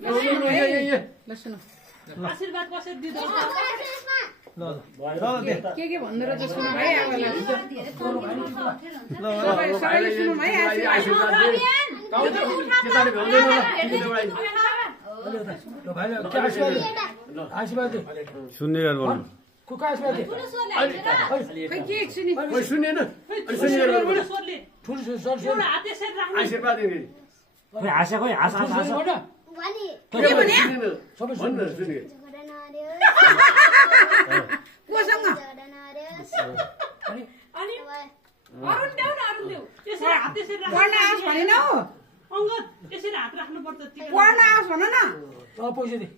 ल सुन आशीर्वाद बसेर दिदो के भन्नु र सुन भाइ आवालाई सबैले सुनौ है आशीर्वाद आशीर्वाद सुन्ने गर्नु कुका आशीर्वाद खै के सुनि सुनेन स्वरले ठुलो सर एउटा हात यसरी राख्नु आशीर्वाद दिने खोइ हाँसे खोइ हाँस हाँस हाँस के भने सबै भन्नु सुने कोसँग अनि अरुण देऊ न अरुण देऊ यसरी हात यसरी राख्नु पढ्न आओस् भनेन हौ अङ्गद यसरी हात राख्नु पर्छ पढ्न आओस् भन न पैसा दे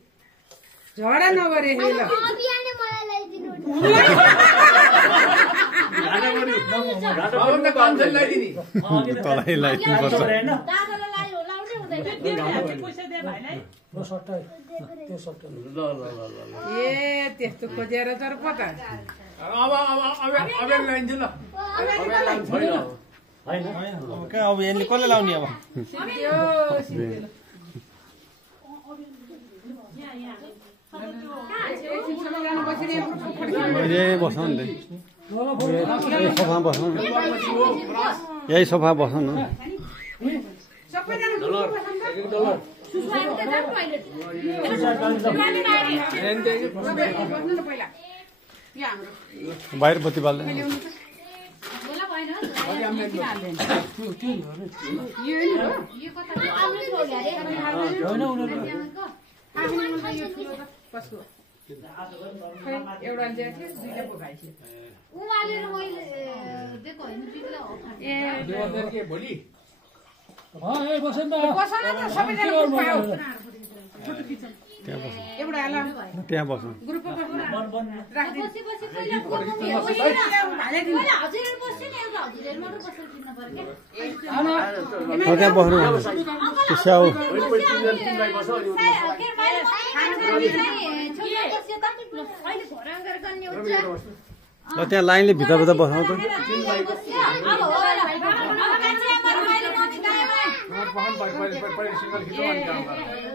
झगडा नगरे हेल अभियानले मलाई ल्याइदिनु तँलाई ल्याइदिनुपर्छ दादालाई लाउनै हुँदैन पैसा दे भाइलाई म सट्टा त्यो सट्टा ए त्यस्तो खोजेर तर पता अब लाइन्छ ल होइन कहाँ अब यसले कसले लाउने अब यही बसौँ नि यही सोफा बसौँ न यही सोफा बसौँ न बाहिर बत्ती बाल्दै एउटा ल्याएको दुईले पकाइछ उमाले र मैले दिएको होइन दिदीलाई भोलि ए बसन त बसन त सबैजना पाऊ त्यहाँ बसौँ एउटा हाल त्यहाँ बसौँ ग्रुपमा राख्दिनु बसी बसी कहिले कुकुम भाले दिनु कहिले हजुरहरु बस्यो नि एउटा हजुरहरुमा र बसेर किन्न पर्यो त्यहाँ बस्नु त्यो स्याउ ल त्यहाँ लाइनले भित्र बसाउँ त सिङ्गल खिच्नु